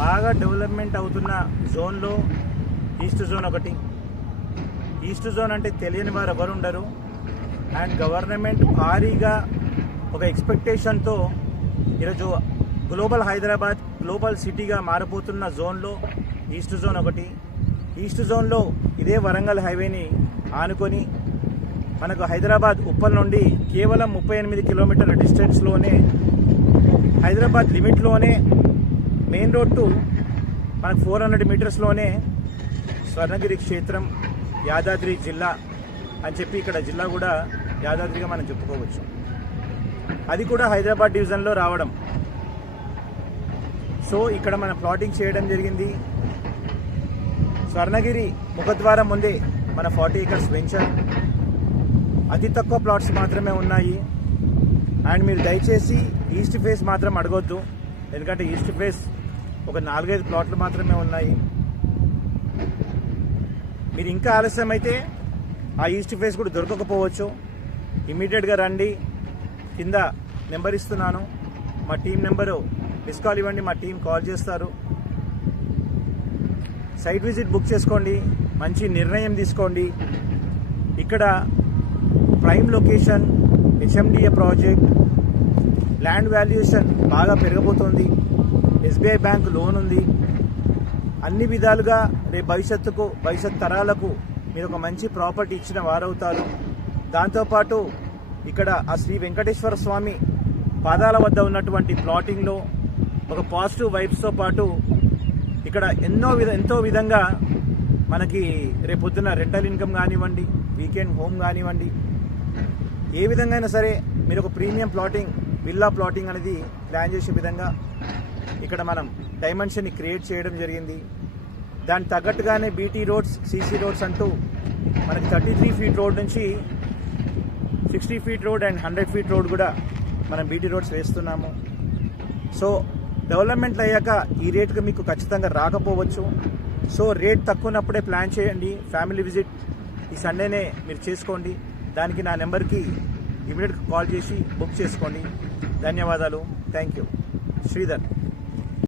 బాగా డెవలప్మెంట్ అవుతున్న జోన్లో ఈస్ట్ జోన్ ఒకటి. ఈస్ట్ జోన్ అంటే తెలియని వారు ఎవరు ఉండరు. అండ్ గవర్నమెంట్ భారీగా ఒక ఎక్స్పెక్టేషన్తో ఈరోజు గ్లోబల్ హైదరాబాద్ గ్లోబల్ సిటీగా మారిపోతున్న జోన్లో ఈస్ట్ జోన్ ఒకటి. ఈస్ట్ జోన్లో ఇదే వరంగల్ హైవేని ఆనుకొని మనకు హైదరాబాద్ ఉప్పల్ నుండి కేవలం 38 కిలోమీటర్ల డిస్టెన్స్లోనే హైదరాబాద్ లిమిట్లోనే మెయిన్ రోడ్ టు మనకు 400 మీటర్స్లోనే స్వర్ణగిరి క్షేత్రం, యాదాద్రి జిల్లా అని చెప్పి ఇక్కడ జిల్లా కూడా యాదాద్రిగా మనం చెప్పుకోవచ్చు. అది కూడా హైదరాబాద్ డివిజన్లో రావడం. సో ఇక్కడ మనం ప్లాటింగ్ చేయడం జరిగింది. స్వర్ణగిరి ముఖద్వారం ముందే మన 40 ఏకర్స్ వెంచర్. అతి తక్కువ ప్లాట్స్ మాత్రమే ఉన్నాయి. అండ్ మీరు దయచేసి ఈస్ట్ ఫేస్ మాత్రం అడగొద్దు, ఎందుకంటే ఈస్ట్ ఫేస్ ఒక 4-5 ప్లాట్లు మాత్రమే ఉన్నాయి. మీరు ఇంకా ఆలస్యం అయితే ఆ ఈస్ట్ ఫేస్ కూడా దొరకకపోవచ్చు. ఇమీడియట్గా రండి, కింద నెంబర్ ఇస్తున్నాను, మా టీం నెంబరు మిస్ కాల్ ఇవ్వండి, మా టీం కాల్ చేస్తారు. సైట్ విజిట్ బుక్ చేసుకోండి, మంచి నిర్ణయం తీసుకోండి. ఇక్కడ prime location, HMDA project, land valuation బాగా పెరగబోతోంది, ఎస్బీఐ బ్యాంక్ లోన్ ఉంది. అన్ని విధాలుగా రేపు భవిష్యత్ తరాలకు మీరు ఒక మంచి ప్రాపర్టీ ఇచ్చిన వారవుతారు. దాంతోపాటు ఇక్కడ ఆ శ్రీ వెంకటేశ్వర స్వామి పాదాల వద్ద ఉన్నటువంటి ప్లాటింగ్లో ఒక పాజిటివ్ వైబ్స్తో పాటు ఇక్కడ ఎంతో విధంగా మనకి రేపొద్దున రెంటల్ ఇన్కమ్ కానివ్వండి, వీకెండ్ హోమ్ కానివ్వండి, ఏ విధంగా అయినా సరే మీరు ఒక ప్రీమియం ప్లాటింగ్, విల్లా ప్లాటింగ్ అనేది ప్లాన్ చేసే విధంగా ఇక్కడ మనం డైమెన్షన్ని క్రియేట్ చేయడం జరిగింది. దానికి తగ్గట్టుగానే బీటీ రోడ్స్, సీసీ రోడ్స్ అంటూ మనకి 33 ఫీట్ రోడ్ నుంచి 60 feet road and 100 feet road కూడా మనం బీటీ రోడ్స్ వేస్తున్నాము. సో డెవలప్మెంట్లు అయ్యాక ఈ రేటుకి మీకు ఖచ్చితంగా రాకపోవచ్చు. సో రేట్ తక్కువ ఉన్నప్పుడే ప్లాన్ చేయండి. ఫ్యామిలీ విజిట్ ఈ సండేనే మీరు చేసుకోండి. దానికి నా నెంబర్కి ఇమీడియట్గా కాల్ చేసి బుక్ చేసుకోండి. ధన్యవాదాలు. Thank you. శ్రీధర్.